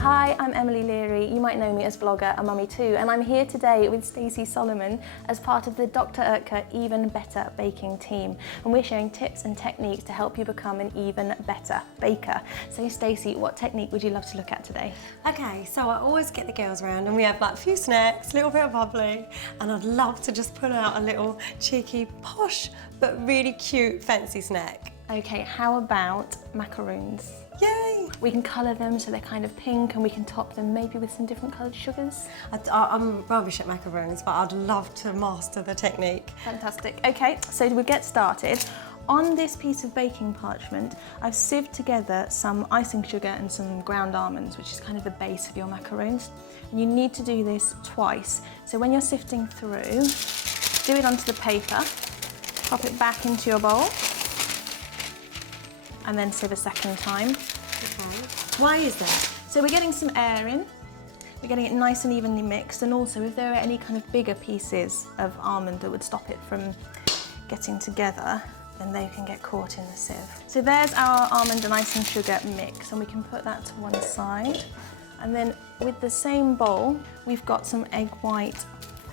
Hi, I'm Emily Leary. You might know me as vlogger and mummy too, and I'm here today with Stacey Solomon as part of the Dr.Oetker Even Better Baking team. And we're sharing tips and techniques to help you become an even better baker. So Stacey, what technique would you love to look at today? Okay, so I always get the girls around and we have like a few snacks, a little bit of bubbly, and I'd love to just pull out a little cheeky, posh, but really cute, fancy snack. Okay, how about macaroons? Yay! We can colour them so they're kind of pink, and we can top them maybe with some different coloured sugars. I'm rubbish at macaroons, but I'd love to master the technique. Fantastic. Okay, so we get started. On this piece of baking parchment, I've sieved together some icing sugar and some ground almonds, which is kind of the base of your macaroons. And you need to do this twice. So when you're sifting through, do it onto the paper, pop it back into your bowl, and then sieve a second time. Okay. Why is that? So we're getting some air in, we're getting it nice and evenly mixed, and also if there are any kind of bigger pieces of almond that would stop it from getting together, then they can get caught in the sieve. So there's our almond and icing sugar mix, and we can put that to one side. And then with the same bowl, we've got some egg white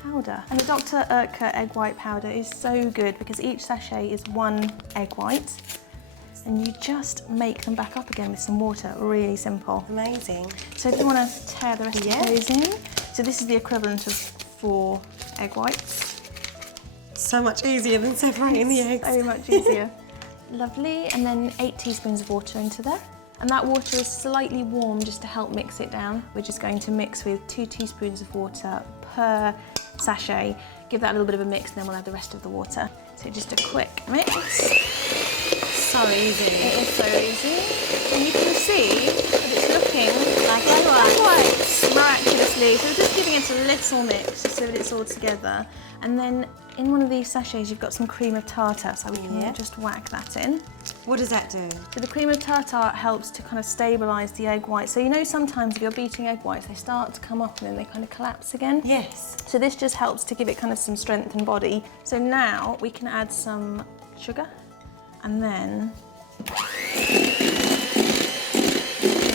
powder. And the Dr.Oetker egg white powder is so good because each sachet is one egg white. And you just make them back up again with some water, really simple. Amazing. So if you want to tear the rest of those in, so this is the equivalent of 4 egg whites. So much easier than separating the eggs. So much easier. Lovely, and then 8 teaspoons of water into there. And that water is slightly warm just to help mix it down. We're just going to mix with 2 teaspoons of water per sachet. Give that a little bit of a mix, and then we'll add the rest of the water. So just a quick mix. So easy. It is so easy. And you can see that it's looking like egg whites, miraculously. So we're just giving it a little mix just so that it's all together. And then in one of these sachets you've got some cream of tartar, so we can just whack that in. What does that do? So the cream of tartar helps to kind of stabilise the egg whites. So you know sometimes if you're beating egg whites, they start to come up and then they kind of collapse again? Yes. So this just helps to give it kind of some strength and body. So now we can add some sugar. And then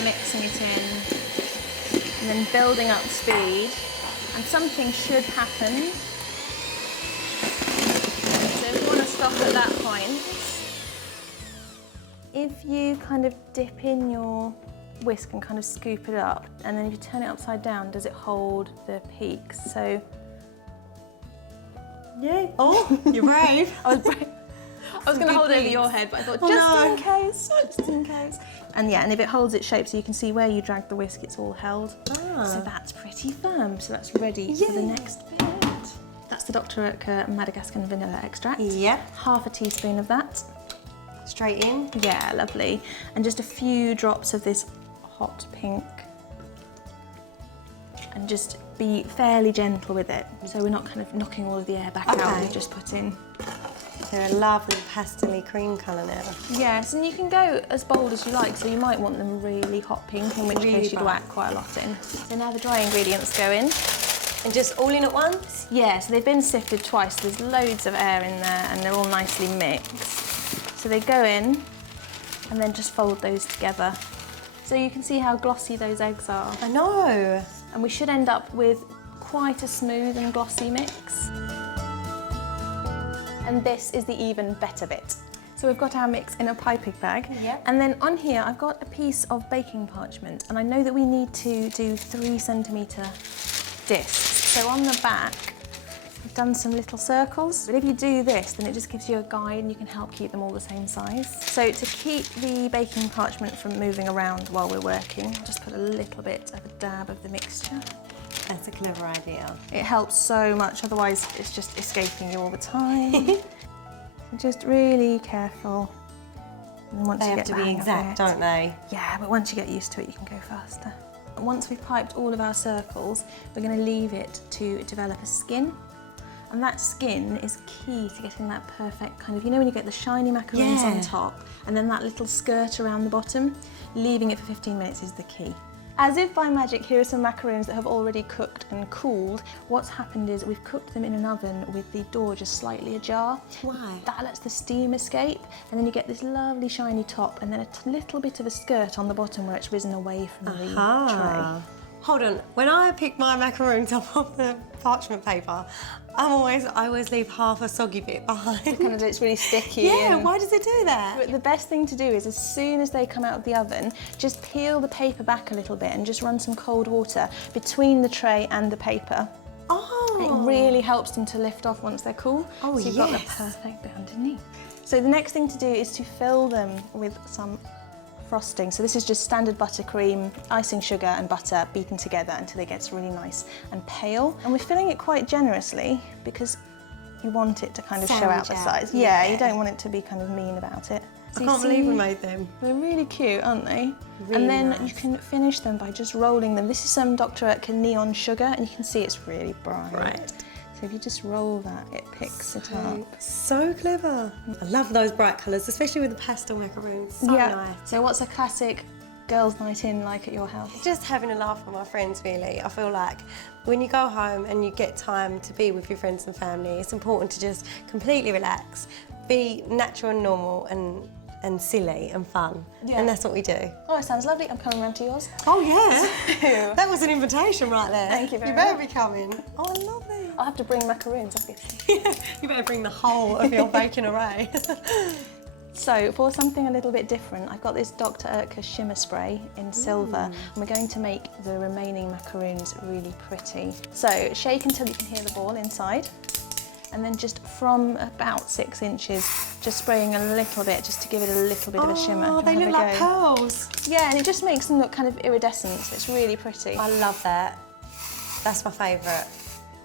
mixing it in, and then building up speed, and something should happen. So if you want to stop at that point, if you kind of dip in your whisk and kind of scoop it up, and then if you turn it upside down, does it hold the peaks? So, yeah. Oh, you're brave. I was brave. I was going to hold it over your head, but I thought just in case. And yeah, and if it holds its shape, so you can see where you drag the whisk, it's all held. Ah. So that's pretty firm. So that's ready for the next bit. That's the Dr.Oetker Madagascan vanilla extract. Yep. Half a teaspoon of that. Straight in. Yeah, lovely. And just a few drops of this hot pink. And just be fairly gentle with it, so we're not kind of knocking all of the air back out we've just put in. They're a lovely pastel-y cream colour now. Yes, and you can go as bold as you like, so you might want them really hot pink, in which case you'd whack quite a lot in. So now the dry ingredients go in. And just all in at once? Yeah, so they've been sifted twice, so there's loads of air in there and they're all nicely mixed. So they go in and then just fold those together. So you can see how glossy those eggs are. I know. And we should end up with quite a smooth and glossy mix. And this is the even better bit. So we've got our mix in a piping bag. Yep. And then on here, I've got a piece of baking parchment, and I know that we need to do 3cm discs. So on the back, I've done some little circles. But if you do this, then it just gives you a guide and you can help keep them all the same size. So to keep the baking parchment from moving around while we're working, I'll just put a little bit of a dab of the mixture. That's a clever idea. It helps so much, otherwise it's just escaping you all the time. Just really careful. And once They you have get to the be hang exact, of it, don't they? Yeah, but once you get used to it, you can go faster. Once we've piped all of our circles, we're going to leave it to develop a skin. And that skin is key to getting that perfect kind of, you know when you get the shiny macaroons on top, and then that little skirt around the bottom? Leaving it for 15 minutes is the key. As if by magic, here are some macaroons that have already cooked and cooled. What's happened is we've cooked them in an oven with the door just slightly ajar. Why? That lets the steam escape, and then you get this lovely shiny top and then a little bit of a skirt on the bottom where it's risen away from the tray. Hold on, when I pick my macaroons up off the parchment paper, I always leave half a soggy bit behind. Kind of, it's really sticky. Yeah, and why does it do that? But the best thing to do is as soon as they come out of the oven, just peel the paper back a little bit and just run some cold water between the tray and the paper. Oh. It really helps them to lift off once they're cool. Oh, so you've got the perfect bit underneath. So the next thing to do is to fill them with some frosting. So this is just standard buttercream, icing sugar and butter beaten together until it gets really nice and pale. And we're filling it quite generously because you want it to kind of show out the size. Yeah, you don't want it to be kind of mean about it. So I can't believe we made them. They're really cute, aren't they? Really and then nice. you can finish them by just rolling them. This is some Dr.Oetker neon sugar, and you can see it's really bright. Right. So if you just roll that, it picks it up. So clever. I love those bright colours, especially with the pastel macaroons. So nice. So what's a classic girls' night in like at your house? Just having a laugh with my friends, really. I feel like when you go home and you get time to be with your friends and family, it's important to just completely relax, be natural and normal and silly and fun. Yeah. And that's what we do. Oh, it sounds lovely. I'm coming round to yours. Oh, yeah. That was an invitation right there. Thank you very You better much. be coming. Oh, I love it. I'll have to bring macaroons, obviously. You better bring the whole of your baking array. So for something a little bit different, I've got this Dr.Oetker shimmer spray in silver, and we're going to make the remaining macaroons really pretty. So shake until you can hear the ball inside, and then just from about 6 inches, just spraying a little bit just to give it a little bit of a shimmer. Oh, they Have look a like go. pearls. Yeah, and it just makes them look kind of iridescent, so it's really pretty. I love that. That's my favourite.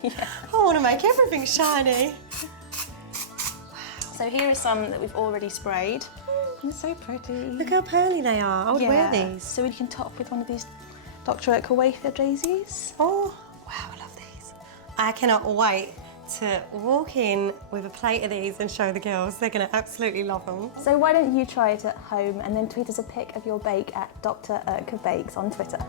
Yeah. I want to make everything shiny. So here are some that we've already sprayed. They're so pretty. Look how pearly they are. I would wear these. So we can top with one of these Dr.Oetker wafer daisies. Oh, wow, I love these. I cannot wait to walk in with a plate of these and show the girls. They're going to absolutely love them. So why don't you try it at home and then tweet us a pic of your bake at Dr.Oetker Bakes on Twitter.